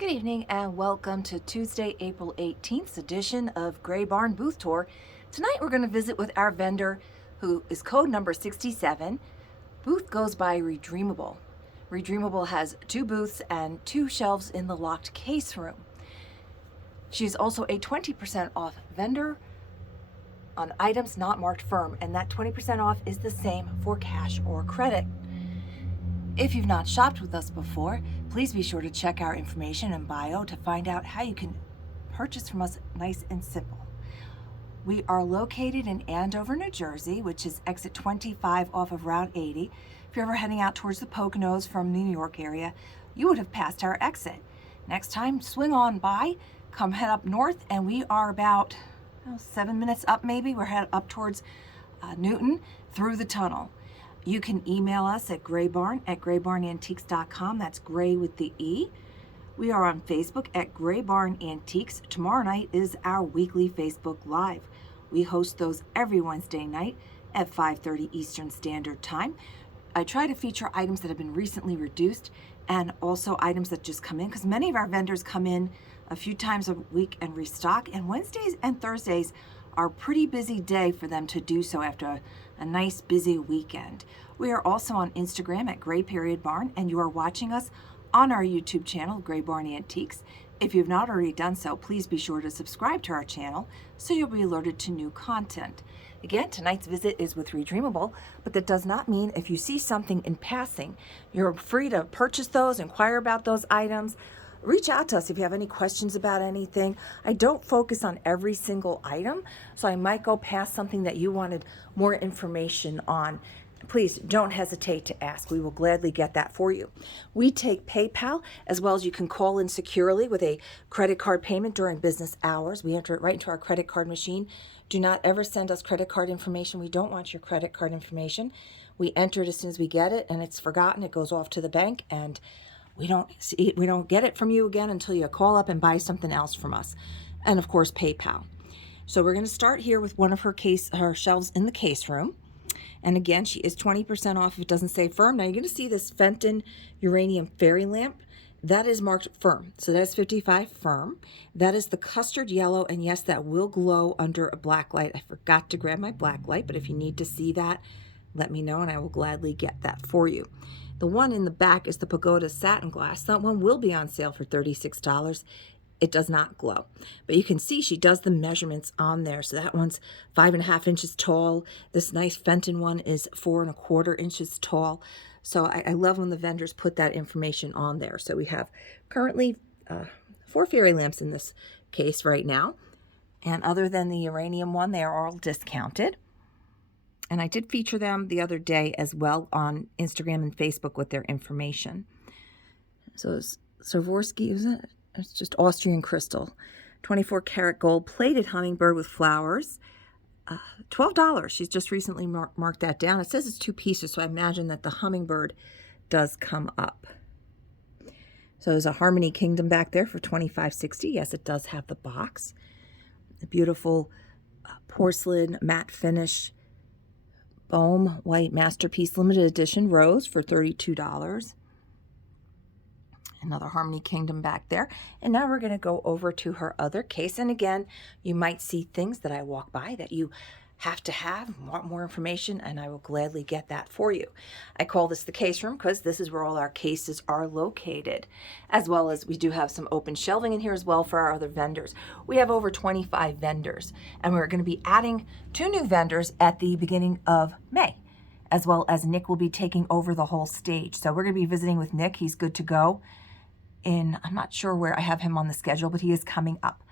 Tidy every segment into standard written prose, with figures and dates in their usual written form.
Good evening and welcome to Tuesday, April 18th edition of Gray Barn Booth Tour. Tonight we're going to visit with our vendor who is code number 67. Booth goes by Redreamable. Redreamable has 2 booths and 2 shelves in the locked case room. She's also a 20% off vendor on items not marked firm, and that 20% off is the same for cash or credit. If you've not shopped with us before, please be sure to check our information and bio to find out how you can purchase from us nice and simple. We are located in Andover, New Jersey, which is exit 25 off of Route 80. If you're ever heading out towards the Poconos from the New York area, you would have passed our exit. Next time, swing on by, come head up north, and we are about 7 minutes up maybe. We're headed up towards Newton through the tunnel. You can email us at graybarn@graybarnantiques.com. That's gray with the E. We are on Facebook at Gray Barn Antiques. Tomorrow night is our weekly Facebook Live. We host those every Wednesday night at 5:30 Eastern Standard Time. I try to feature items that have been recently reduced and also items that just come in, because many of our vendors come in a few times a week and restock, and Wednesdays and Thursdays are a pretty busy day for them to do so after a nice busy weekend. We are also on Instagram at Gray_Barn, and you are watching us on our YouTube channel, Gray Barn Antiques. If you've not already done so, please be sure to subscribe to our channel so you'll be alerted to new content. Again, tonight's visit is with Redreamable, but that does not mean if you see something in passing, you're free to purchase those, inquire about those items. Reach out to us if you have any questions about anything. I don't focus on every single item, so I might go past something that you wanted more information on. Please don't hesitate to ask. We will gladly get that for you. We take PayPal, as well as you can call in securely with a credit card payment during business hours. We enter it right into our credit card machine. Do not ever send us credit card information. We don't want your credit card information. We enter it as soon as we get it, and it's forgotten. It goes off to the bank, and we don't get it from you again until you call up and buy something else from us. And of course, PayPal. So we're going to start here with one of her shelves in the case room. And again, she is 20% off if it doesn't say firm. Now you're going to see this Fenton uranium fairy lamp. That is marked firm. So that is 55 firm. That is the custard yellow. And yes, that will glow under a black light. I forgot to grab my black light, but if you need to see that, let me know and I will gladly get that for you. The one in the back is the Pagoda satin glass. That one will be on sale for $36. It does not glow, but you can see she does the measurements on there. So that one's 5.5 inches tall. This nice Fenton one is 4.25 inches tall. So I love when the vendors put that information on there. So we have currently 4 fairy lamps in this case right now. And other than the uranium one, they are all discounted. And I did feature them the other day as well on Instagram and Facebook with their information. So it's Swarovski, is it? It's just Austrian crystal. 24 karat gold plated hummingbird with flowers. $12. She's just recently marked that down. It says it's 2 pieces, so I imagine that the hummingbird does come up. So there's a Harmony Kingdom back there for $25.60. Yes, it does have the box. A beautiful porcelain matte finish Bohm White Masterpiece Limited Edition Rose for $32. Another Harmony Kingdom back there. And now we're going to go over to her other case. And again, you might see things that I walk by that you have to have, want more information, and I will gladly get that for you. I call this the case room because this is where all our cases are located, as well as we do have some open shelving in here as well for our other vendors. We have over 25 vendors, and we're going to be adding 2 new vendors at the beginning of May, as well as Nick will be taking over the whole stage. So we're going to be visiting with Nick. He's good to go. I'm not sure where I have him on the schedule, but he is coming up.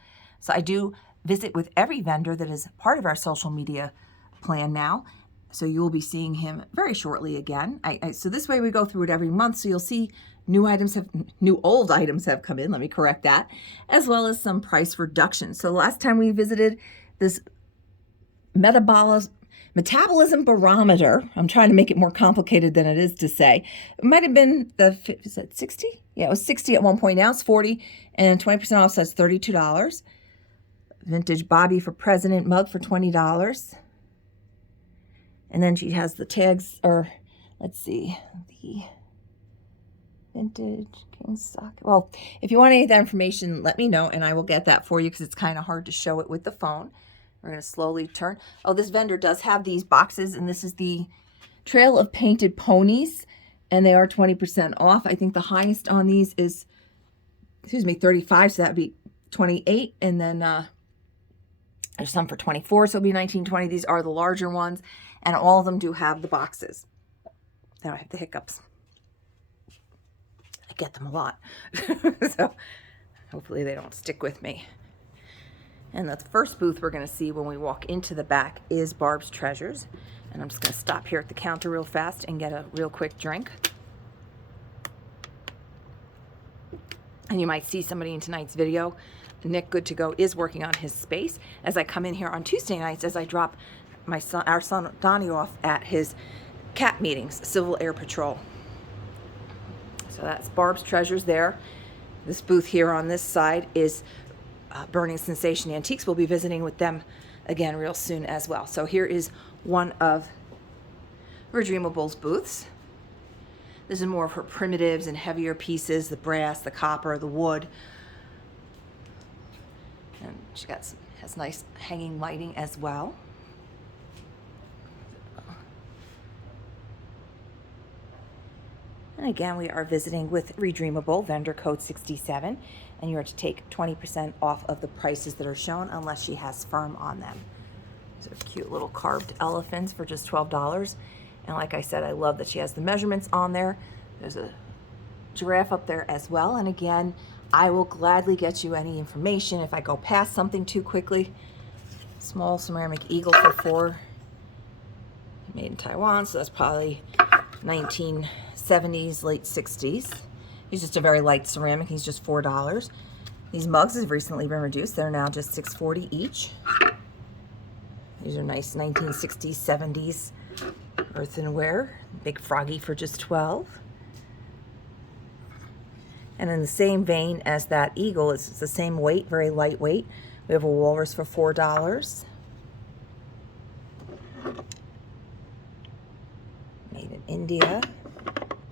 So I do visit with every vendor that is part of our social media plan now. So you will be seeing him very shortly again. So this way we go through it every month. So you'll see old items have come in. Let me correct that, as well as some price reductions. So last time we visited this metabolism barometer. I'm trying to make it more complicated than it is to say. It might have been is it 60? Yeah, it was 60 at one point. Now it's 40 and 20% off, so it's $32. Vintage Bobby for President mug for $20. And then she has the tags, or let's see, Vintage king socket. Well, if you want any of that information, let me know and I will get that for you because it's kind of hard to show it with the phone. We're going to slowly turn. Oh, this vendor does have these boxes, and this is the Trail of Painted Ponies, and they are 20% off. I think the highest on these is, excuse me, 35, so that would be 28, and then there's some for 24, so it'll be 19.20. These are the larger ones, and all of them do have the boxes. Now I have the hiccups. I get them a lot. So hopefully they don't stick with me. And the first booth we're going to see when we walk into the back is Barb's Treasures. And I'm just going to stop here at the counter real fast and get a real quick drink. And you might see somebody in tonight's video. Nick Good to Go is working on his space. As I come in here on Tuesday nights, as I drop our son Donnie off at his CAP meetings, Civil Air Patrol. So that's Barb's Treasures there. This booth here on this side is Burning Sensation Antiques. We'll be visiting with them again real soon as well. So here is one of Redreamable's booths. This is more of her primitives and heavier pieces, the brass, the copper, the wood. And she has nice hanging lighting as well. And again, we are visiting with Redreamable, vendor code 67, and you are to take 20% off of the prices that are shown unless she has firm on them. These are cute little carved elephants for just $12. And like I said, I love that she has the measurements on there. There's a giraffe up there as well. And again, I will gladly get you any information if I go past something too quickly. Small ceramic eagle for $4. Made in Taiwan, so that's probably 1970s, late 60s. He's just a very light ceramic. He's just $4. These mugs have recently been reduced. They're now just $6.40 each. These are nice 1960s, 70s earthenware. Big Froggy for just $12. And in the same vein as that eagle, it's the same weight, very lightweight. We have a walrus for $4. Made in India.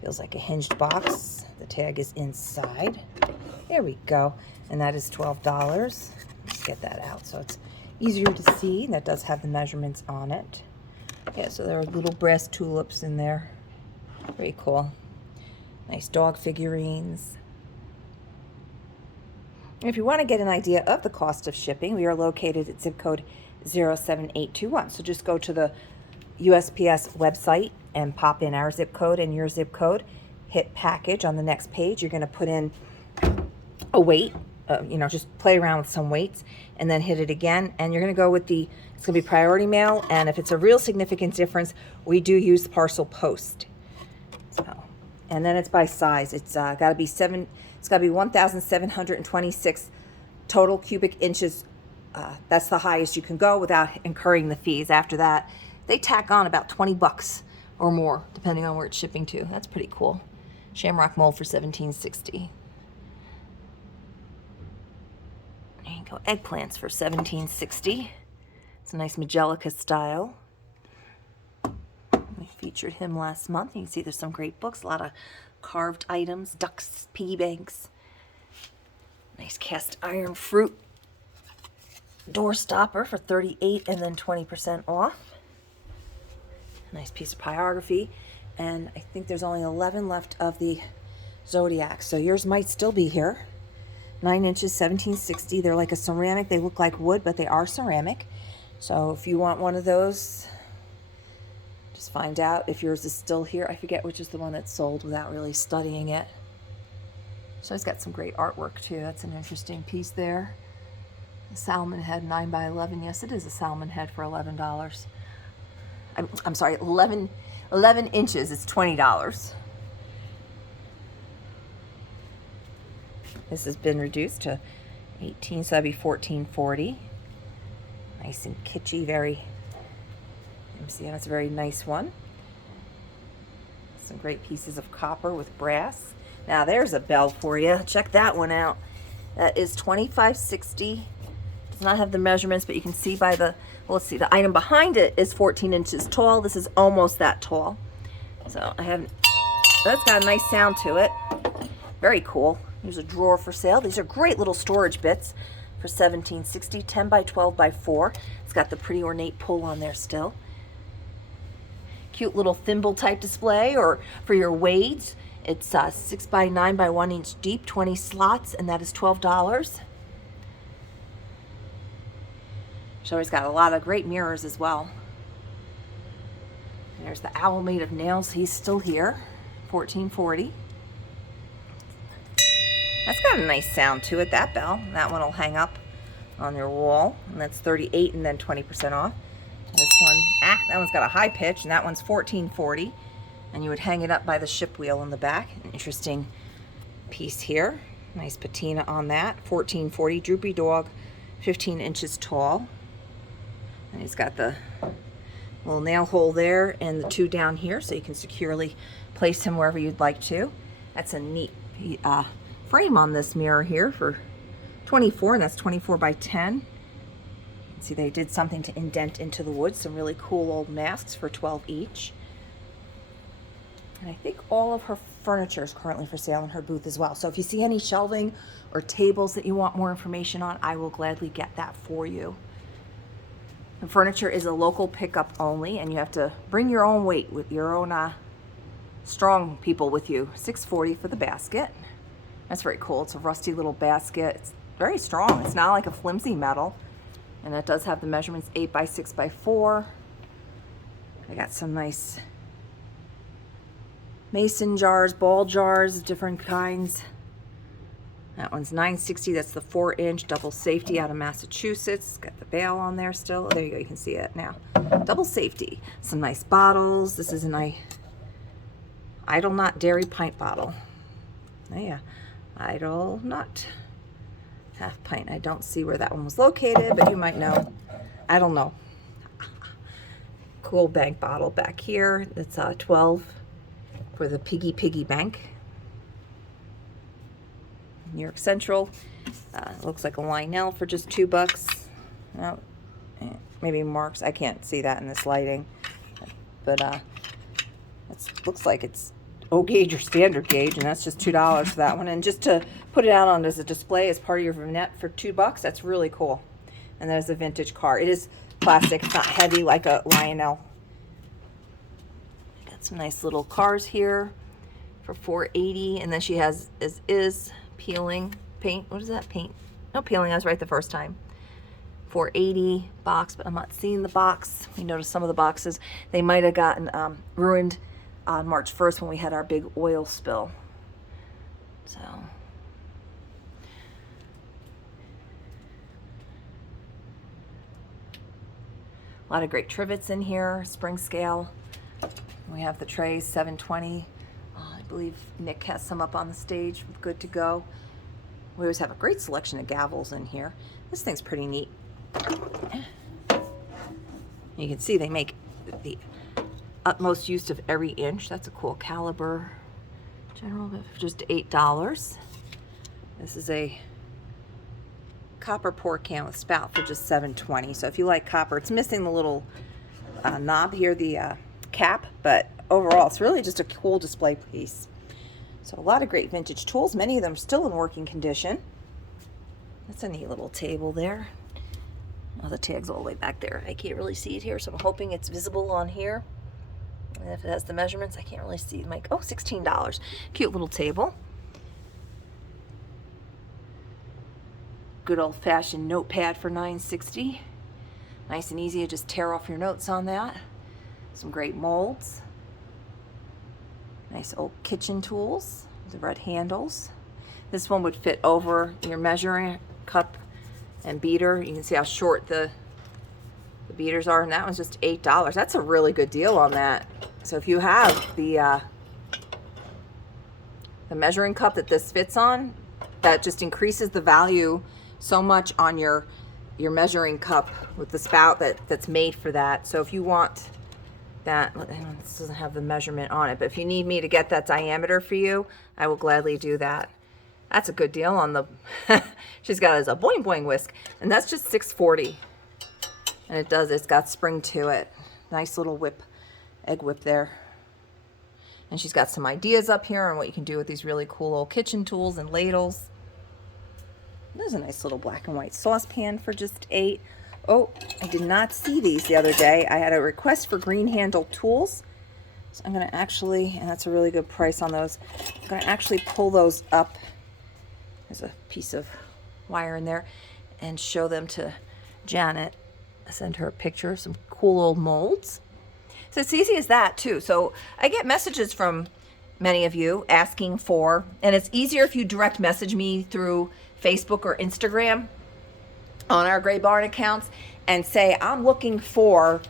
Feels like a hinged box. The tag is inside. There we go. And that is $12. Let's get that out so it's easier to see. That does have the measurements on it. Yeah, so there are little brass tulips in there. Very cool. Nice dog figurines. And if you want to get an idea of the cost of shipping, we are located at zip code 07821. So just go to the USPS website and pop in our zip code and your zip code. Hit package on the next page. You're going to put in a weight, just play around with some weights, and then hit it again. And you're going to go with it's going to be priority mail. And if it's a real significant difference, we do use the parcel post. So, and then it's by size. It's got to be It's got to be 1,726 total cubic inches. That's the highest you can go without incurring the fees. After that, they tack on about $20 or more, depending on where it's shipping to. That's pretty cool. Shamrock mold for $17.60. There you go. Eggplants for $17.60. It's a nice Majelica style. We featured him last month. You can see there's some great books, a lot of carved items, ducks, piggy banks. Nice cast iron fruit door stopper for $38 and then 20% off. Nice piece of pyrography. And I think there's only 11 left of the Zodiac. So yours might still be here. 9 inches, $17.60. They're like a ceramic. They look like wood, but they are ceramic. So if you want one of those, just find out if yours is still here. I forget which is the one that's sold without really studying it. So it's got some great artwork too. That's an interesting piece there. A salmon head, 9 by 11. Yes, it is a salmon head for $11. I'm sorry, 11 inches. It's $20. This has been reduced to 18, so that'd be $14.40. Nice and kitschy, very. Let me see, that's a very nice one. Some great pieces of copper with brass. Now there's a bell for you. Check that one out. That is $25.60. Does not have the measurements, but you can see by the, well, let's see, the item behind it is 14 inches tall. This is almost that tall. So I haven't, that's got a nice sound to it. Very cool. Here's a drawer for sale. These are great little storage bits for $17.60, 10 by 12 by 4. It's got the pretty ornate pull on there still. Cute little thimble type display, or for your weights. It's 6 by 9 by 1 inch deep, 20 slots, and that is $12. So he's got a lot of great mirrors as well. There's the owl made of nails. He's still here, $14.40. That's got a nice sound to it, that bell. That one will hang up on your wall, and that's $38 and then 20% off. This one, that one's got a high pitch, and that one's $14.40. And you would hang it up by the ship wheel in the back. An interesting piece here. Nice patina on that. $14.40. Droopy dog, 15 inches tall. And he's got the little nail hole there and the 2 down here, so you can securely place him wherever you'd like to. That's a neat frame on this mirror here for $24, and that's 24 by 10. You can see they did something to indent into the wood. Some really cool old masks for $12 each. And I think all of her furniture is currently for sale in her booth as well. So if you see any shelving or tables that you want more information on, I will gladly get that for you. The furniture is a local pickup only, and you have to bring your own weight with your own strong people with you. $6.40 for the basket. That's very cool. It's a rusty little basket. It's very strong. It's not like a flimsy metal. And it does have the measurements 8 by 6 by 4. I got some nice mason jars, ball jars, different kinds. That one's $9.60. That's the 4-inch double safety out of Massachusetts. Got the bail on there still. There you go. You can see it now. Double safety. Some nice bottles. This is an Idle Nut Dairy Pint bottle. Oh, yeah. Idle Nut. Half pint. I don't see where that one was located, but you might know. I don't know. Cool bank bottle back here. It's 12 for the piggy bank. New York Central. Looks like a Lionel for just $2. No, maybe Marks. I can't see that in this lighting, but it looks like it's O gauge or standard gauge, and that's just $2 for that one. And just to put it out on as a display as part of your vignette for $2, that's really cool. And there's a vintage car. It is plastic. It's not heavy like a Lionel. Got some nice little cars here for $4.80, and then she has is peeling paint. What is that? Paint? No, peeling. I was right the first time. $4.80 box, but I'm not seeing the box. We noticed some of the boxes, they might have gotten ruined on March 1st when we had our big oil spill. So a lot of great trivets in here. Spring scale. We have the trays, $7.20. I believe Nick has some up on the stage with Good to Go. We always have a great selection of gavels in here. This thing's pretty neat. You can see they make the utmost use of every inch. That's a cool caliber. General, just $8. This is a copper pour can with spout for just $7.20. So if you like copper, it's missing the little knob here, the cap, but overall it's really just a cool display piece. So a lot of great vintage tools. Many of them are still in working condition. That's a neat little table there. Oh, the tag's all the way back there. I can't really see it here, so I'm hoping it's visible on here. And if it has the measurements, I can't really see the mic. Oh, $16. Cute little table. Good old-fashioned notepad for $9.60. Nice and easy to just tear off your notes on that. Some great molds. Nice old kitchen tools, the red handles. This one would fit over your measuring cup and beater. You can see how short the beaters are, and that one's just $8. That's a really good deal on that. So if you have the measuring cup that this fits on, that just increases the value so much on your measuring cup with the spout that's made for that. So if you want that, this doesn't have the measurement on it, but if you need me to get that diameter for you, I will gladly do that. That's a good deal on the, she's got it as a boing boing whisk, and that's just $6.40. And it's got spring to it. Nice little whip, egg whip there. And she's got some ideas up here on what you can do with these really cool old kitchen tools and ladles. There's a nice little black and white saucepan for just $8. Oh, I did not see these the other day. I had a request for green handle tools. So I'm going to actually, and that's a really good price on those, I'm going to actually pull those up. There's a piece of wire in there, and show them to Janet. I send her a picture of some cool old molds. So it's easy as that too. So I get messages from many of you asking for, and it's easier if you direct message me through Facebook or Instagram on our Gray Barn accounts and say, I'm looking for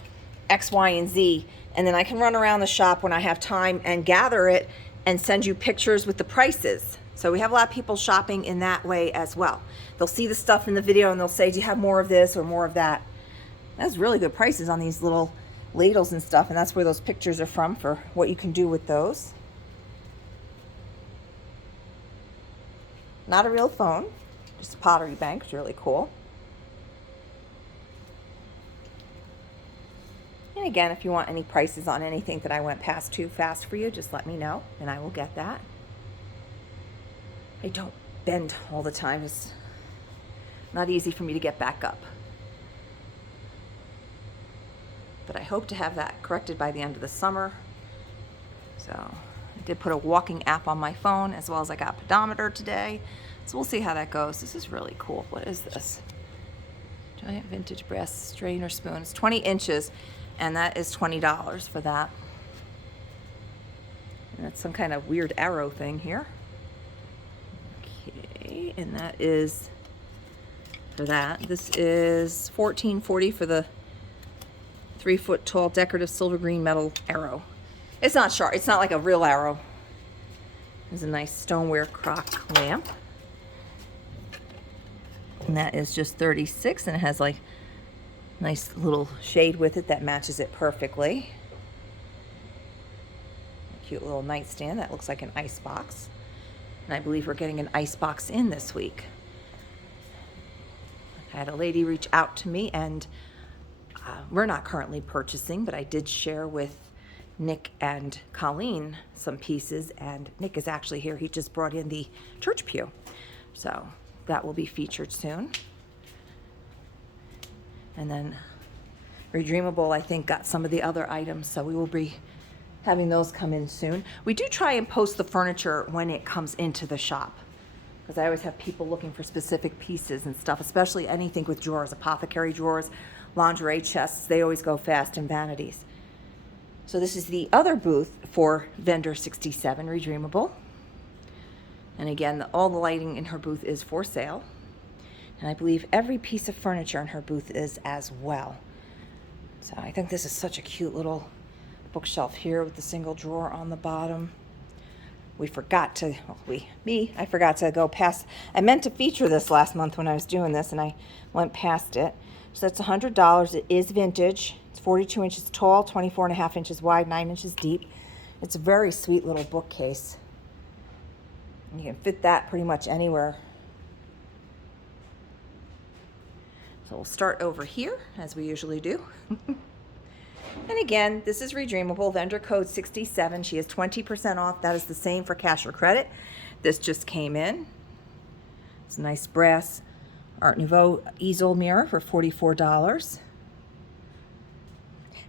X, Y, and Z. And then I can run around the shop when I have time and gather it and send you pictures with the prices. So we have a lot of people shopping in that way as well. They'll see the stuff in the video and they'll say, do you have more of this or more of that? That's really good prices on these little ladles and stuff, and that's where those pictures are from for what you can do with those. Not a real phone, just a pottery bank. It's really cool. And again, if you want any prices on anything that I went past too fast for you, just let me know and I will get that. I don't bend all the time. It's not easy for me to get back up. But I hope to have that corrected by the end of the summer. So I did put a walking app on my phone, as well as I got pedometer today. So we'll see how that goes. This is really cool. What is this? Giant vintage brass strainer spoon. It's 20 inches, and that is $20 for that. And that's some kind of weird arrow thing here. Okay, and that is for that. This is $14.40 for the 3-foot tall decorative silver green metal arrow. It's not sharp. It's not like a real arrow. There's a nice stoneware crock lamp. And that is just $36, and it has like nice little shade with it that matches it perfectly. A cute little nightstand that looks like an ice box. And I believe we're getting an ice box in this week. I had a lady reach out to me, and we're not currently purchasing, but I did share with Nick and Colleen some pieces, and Nick is actually here. He just brought in the church pew. So that will be featured soon. And then Redreamable, I think, got some of the other items, so we will be having those come in soon. We do try and post the furniture when it comes into the shop, because I always have people looking for specific pieces and stuff, especially anything with drawers, apothecary drawers, lingerie chests. They always go fast, and vanities. So this is the other booth for vendor 67, Redreamable. And again, all the lighting in her booth is for sale. And I believe every piece of furniture in her booth is as well. So I think this is such a cute little bookshelf here with the single drawer on the bottom. We forgot to, I forgot to go past, I meant to feature this last month when I was doing this, and I went past it. So that's $100. It is vintage. It's 42 inches tall, 24.5 inches wide, 9 inches deep. It's a very sweet little bookcase. And you can fit that pretty much anywhere. So we'll start over here, as we usually do. And again, this is Redreamable, vendor code 67. She has 20% off. That is the same for cash or credit. This just came in. It's a nice brass Art Nouveau easel mirror for $44.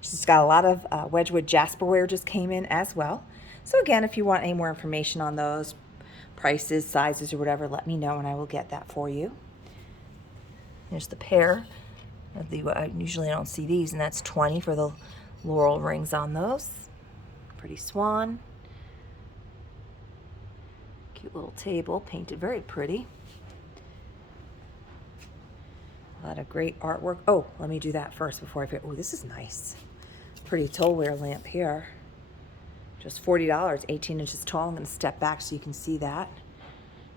She's got a lot of Wedgwood Jasperware just came in as well. So again, if you want any more information on those prices, sizes, or whatever, let me know and I will get that for you. There's the pair. Usually I don't see these, and that's $20 for the laurel rings on those. Pretty swan. Cute little table, painted very pretty. A lot of great artwork. Oh, let me do that first before I forget. Oh, this is nice. Pretty tollware lamp here. Just $40, 18 inches tall. I'm going to step back so you can see that.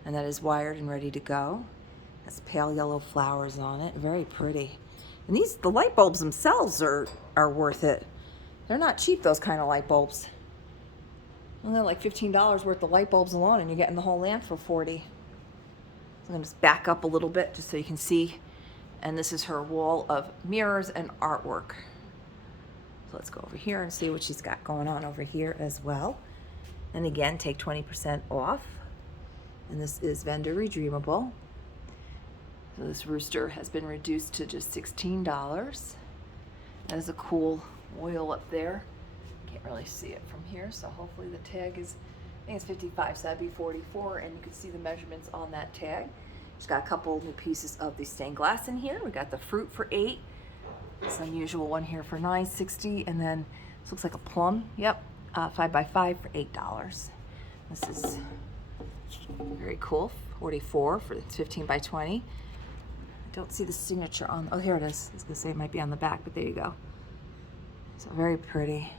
And that is wired and ready to go. Has pale yellow flowers on it. Very pretty. And the light bulbs themselves are worth it. They're not cheap, those kind of light bulbs. And they're like $15 worth of light bulbs alone, and you're getting the whole lamp for $40. So I'm going to just back up a little bit just so you can see. And this is her wall of mirrors and artwork. So let's go over here and see what she's got going on over here as well. And again, take 20% off. And this is vendor redeemable. So this rooster has been reduced to just $16. That is a cool oil up there. Can't really see it from here, so hopefully the tag is, I think it's 55, so that'd be 44, and you can see the measurements on that tag. Just got a couple new pieces of the stained glass in here. We got the fruit for $8. This unusual one here for $9.60, and then this looks like a plum. Yep, 5x5 for $8. This is very cool. 44 for it's 15x20. I don't see the signature on. Oh, here it is. I was gonna say it might be on the back, but there you go. So very pretty.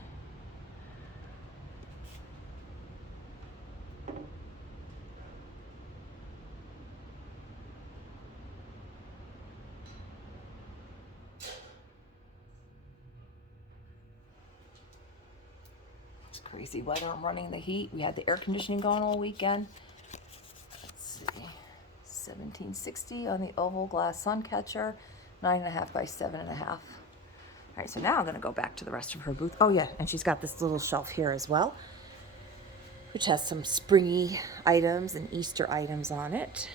It's crazy weather. I'm running the heat. We had the air conditioning going all weekend. Let's see. 1760 on the oval glass sun catcher, 9.5 by 7.5. All right, so now I'm gonna go back to the rest of her booth. Oh yeah, and she's got this little shelf here as well, which has some springy items and Easter items on it.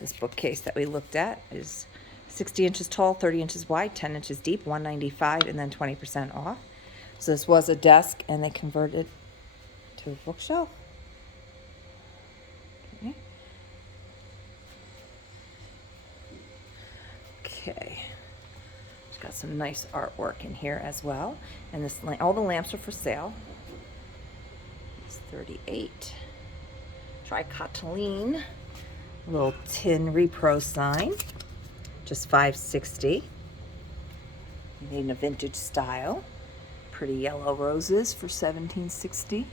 This bookcase that we looked at is 60 inches tall, 30 inches wide, 10 inches deep, $195, and then 20% off. So this was a desk, and they converted it to a bookshelf. Okay. She's got some nice artwork in here as well. And this, all the lamps are for sale. It's $38. Tricotyledon, little tin repro sign, just $5.60. Made in a vintage style. Pretty yellow roses for $17.60.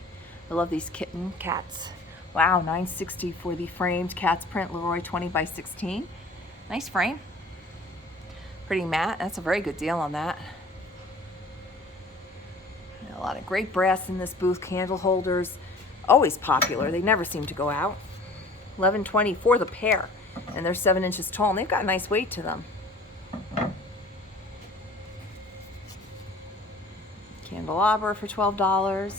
I love these kitten cats. Wow, $9.60 for the framed cat's print Leroy 20x16. Nice frame. Pretty matte. That's a very good deal on that. A lot of great brass in this booth. Candle holders, always popular. They never seem to go out. $11.20 for the pair, and they're 7 inches tall, and they've got a nice weight to them. Candelabra for $12.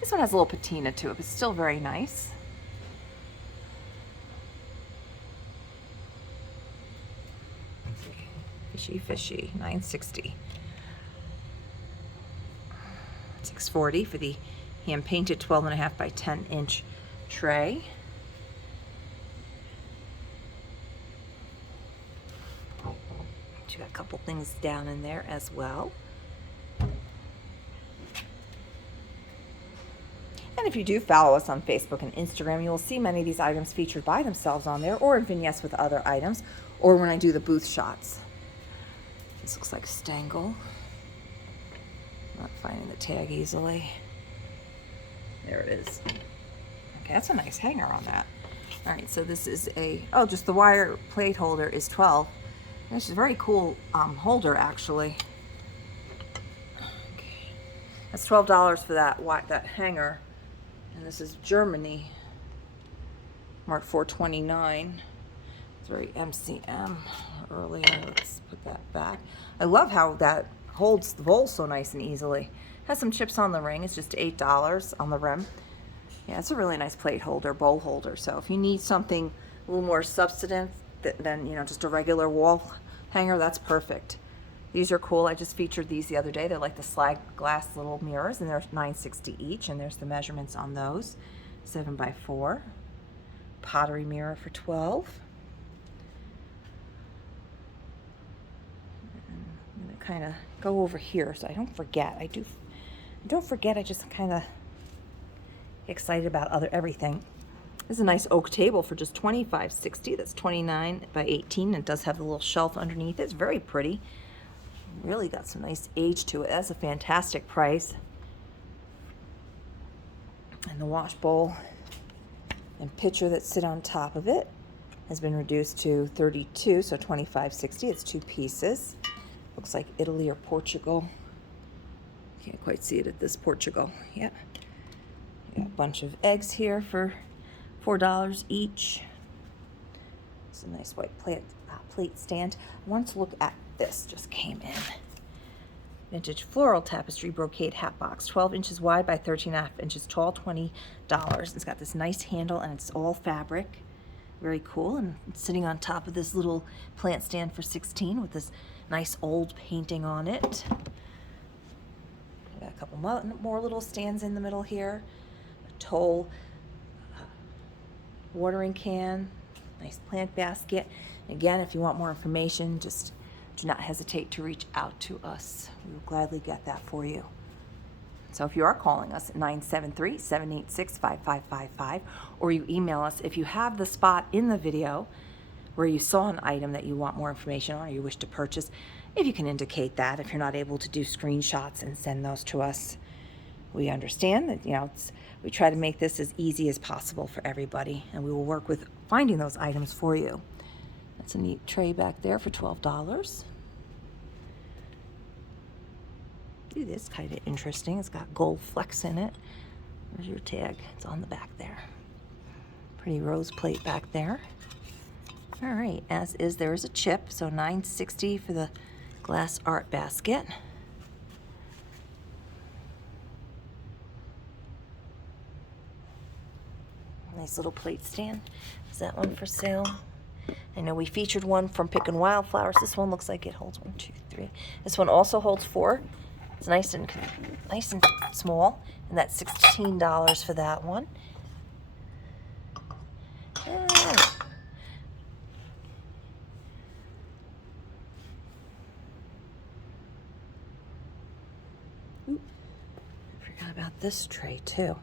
This one has a little patina to it, but still very nice. Fishy, $9.60. $6.40 for the hand-painted 12.5 by 10-inch tray. You got a couple things down in there as well. And if you do follow us on Facebook and Instagram, you will see many of these items featured by themselves on there, or in vignettes with other items, or when I do the booth shots. This looks like Stangle. Not finding the tag easily. There it is. Okay, that's a nice hanger on that. All right, so this is a, oh, just the wire plate holder is $12. This is a very cool holder, actually. Okay. That's $12 for that hanger. And this is Germany, marked $4.29. It's very MCM earlier. Let's put that back. I love how that holds the bowl so nice and easily. Has some chips on the ring. It's just $8 on the rim. Yeah, it's a really nice plate holder, bowl holder. So if you need something a little more substantive than, you know, just a regular wall hanger, that's perfect. These are cool. I just featured these the other day. They're like the slag glass little mirrors, and they're $9.60 each, and there's the measurements on those. 7x4. Pottery mirror for $12. I'm gonna kind of go over here so I don't forget. I don't forget. I just kind of excited about everything. This is a nice oak table for just $25.60. That's 29 by 18. It does have a little shelf underneath it. It's very pretty. Really got some nice age to it. That's a fantastic price. And the wash bowl and pitcher that sit on top of it has been reduced to $32, so $25.60. It's 2 pieces. Looks like Italy or Portugal. Can't quite see it at this. Portugal. Yeah. Got a bunch of eggs here for $4 each. It's a nice white plate stand. I wanted to look at this. Just came in. Vintage floral tapestry brocade hat box, 12 inches wide by 13.5 inches tall, $20. It's got this nice handle and it's all fabric. Very cool, and it's sitting on top of this little plant stand for 16 with this nice old painting on it. Got a couple more little stands in the middle here. A tall watering can, nice plant basket. Again, if you want more information, just do not hesitate to reach out to us. We will gladly get that for you. So if you are calling us at 973-786-5555, or you email us if you have the spot in the video where you saw an item that you want more information on or you wish to purchase, if you can indicate that. If you're not able to do screenshots and send those to us, we understand that, we try to make this as easy as possible for everybody, and we will work with finding those items for you. That's a neat tray back there for $12. Ooh, this is kind of interesting. It's got gold flecks in it. There's your tag. It's on the back there. Pretty rose plate back there. All right, as is, there is a chip, so $9.60 for the glass art basket. Nice little plate stand. Is that one for sale? I know we featured one from Pickin' Wildflowers. This one looks like it holds 1, 2, 3. This one also holds 4. It's nice and small, and that's $16 for that one. Oop. I forgot about this tray too.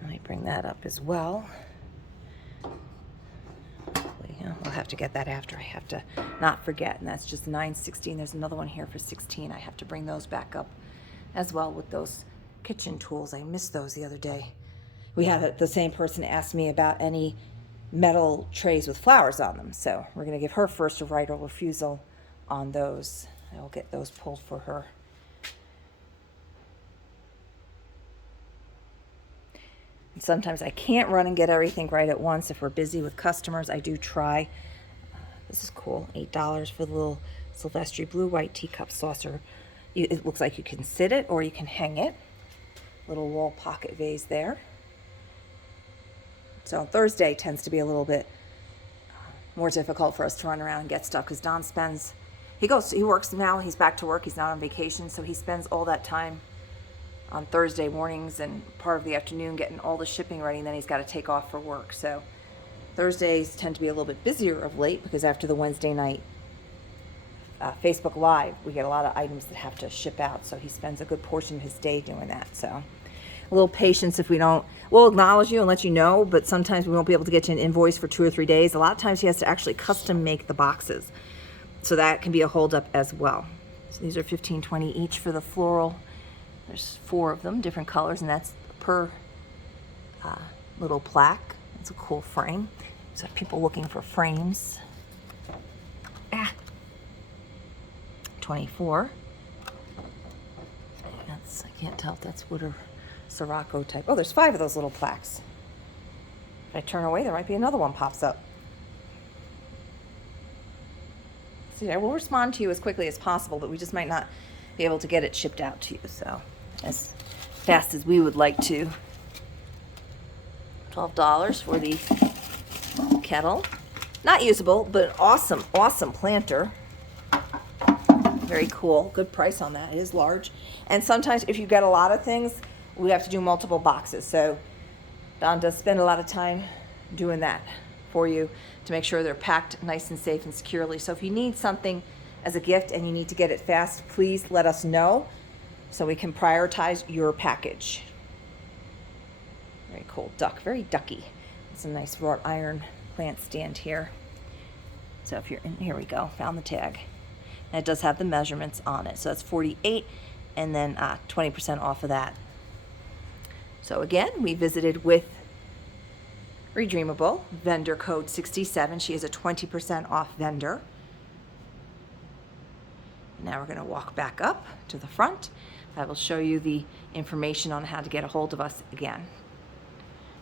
Let me bring that up as well. We'll have to get that after. I have to not forget, and that's just $9.16. There's another one here for $16. I have to bring those back up as well with those kitchen tools. I missed those the other day. We had the same person ask me about any metal trays with flowers on them, so we're going to give her first a right of refusal on those. I will get those pulled for her. And sometimes I can't run and get everything right at once. If we're busy with customers, I do try. This is cool. $8 for the little Silvestri blue-white teacup saucer. It looks like you can sit it or you can hang it. Little wall pocket vase there. So Thursday tends to be a little bit more difficult for us to run around and get stuff because Don spends, he works now, he's back to work, he's not on vacation, so he spends all that time on Thursday mornings and part of the afternoon getting all the shipping ready, and then he's got to take off for work. So Thursdays tend to be a little bit busier of late because after the Wednesday night Facebook Live, we get a lot of items that have to ship out, so he spends a good portion of his day doing that. So a little patience if we don't, we'll acknowledge you and let you know, but sometimes we won't be able to get you an invoice for 2 or 3 days. A lot of times he has to actually custom make the boxes, so that can be a holdup as well. So these are $15.20 each for the floral. There's 4 of them, different colors, and that's per little plaque. It's a cool frame. So people looking for frames. 24. I can't tell if that's wood or Sirocco type. Oh, there's 5 of those little plaques. If I turn away, there might be another one pops up. See, I will respond to you as quickly as possible, but we just might not be able to get it shipped out to you, so as fast as we would like to. $12 for the kettle. Not usable, but awesome planter. Very cool. Good price on that. It is large. And sometimes if you get a lot of things, we have to do multiple boxes. So Don does spend a lot of time doing that for you to make sure they're packed nice and safe and securely. So if you need something as a gift and you need to get it fast, please let us know so we can prioritize your package. Very cool duck, very ducky. It's a nice wrought iron plant stand here. So if you're in, here we go, found the tag. And it does have the measurements on it. So that's $48 and then 20% off of that. So again, we visited with Redreamable, vendor code 67. She is a 20% off vendor. Now we're going to walk back up to the front. I will show you the information on how to get a hold of us again.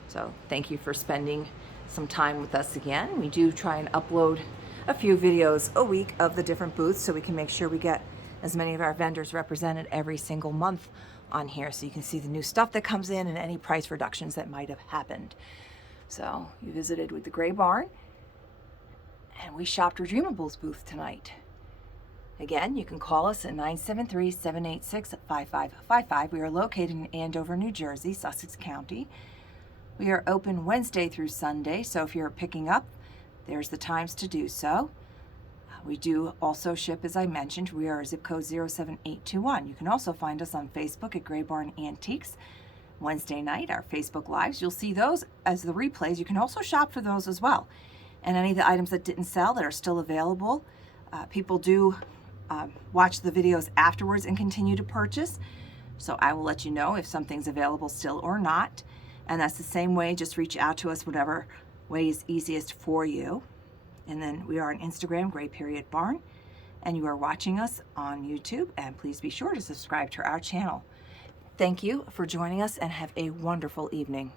So thank you for spending some time with us again. We do try and upload a few videos a week of the different booths so we can make sure we get as many of our vendors represented every single month on here, so you can see the new stuff that comes in and any price reductions that might have happened. So you visited with the Gray Barn, and we shopped Redreamable's booth tonight. Again, you can call us at 973-786-5555. We are located in Andover, New Jersey, Sussex County. We are open Wednesday through Sunday, so if you're picking up, there's the times to do so. We do also ship, as I mentioned. We are zip code 07821. You can also find us on Facebook at Gray Barn Antiques. Wednesday night, our Facebook Lives, you'll see those as the replays. You can also shop for those as well. And any of the items that didn't sell that are still available, people do watch the videos afterwards and continue to purchase. So I will let you know if something's available still or not. And that's the same way, just reach out to us, whatever way is easiest for you. And then we are on Instagram, Gray_Barn, and you are watching us on YouTube, and please be sure to subscribe to our channel. Thank you for joining us, and have a wonderful evening.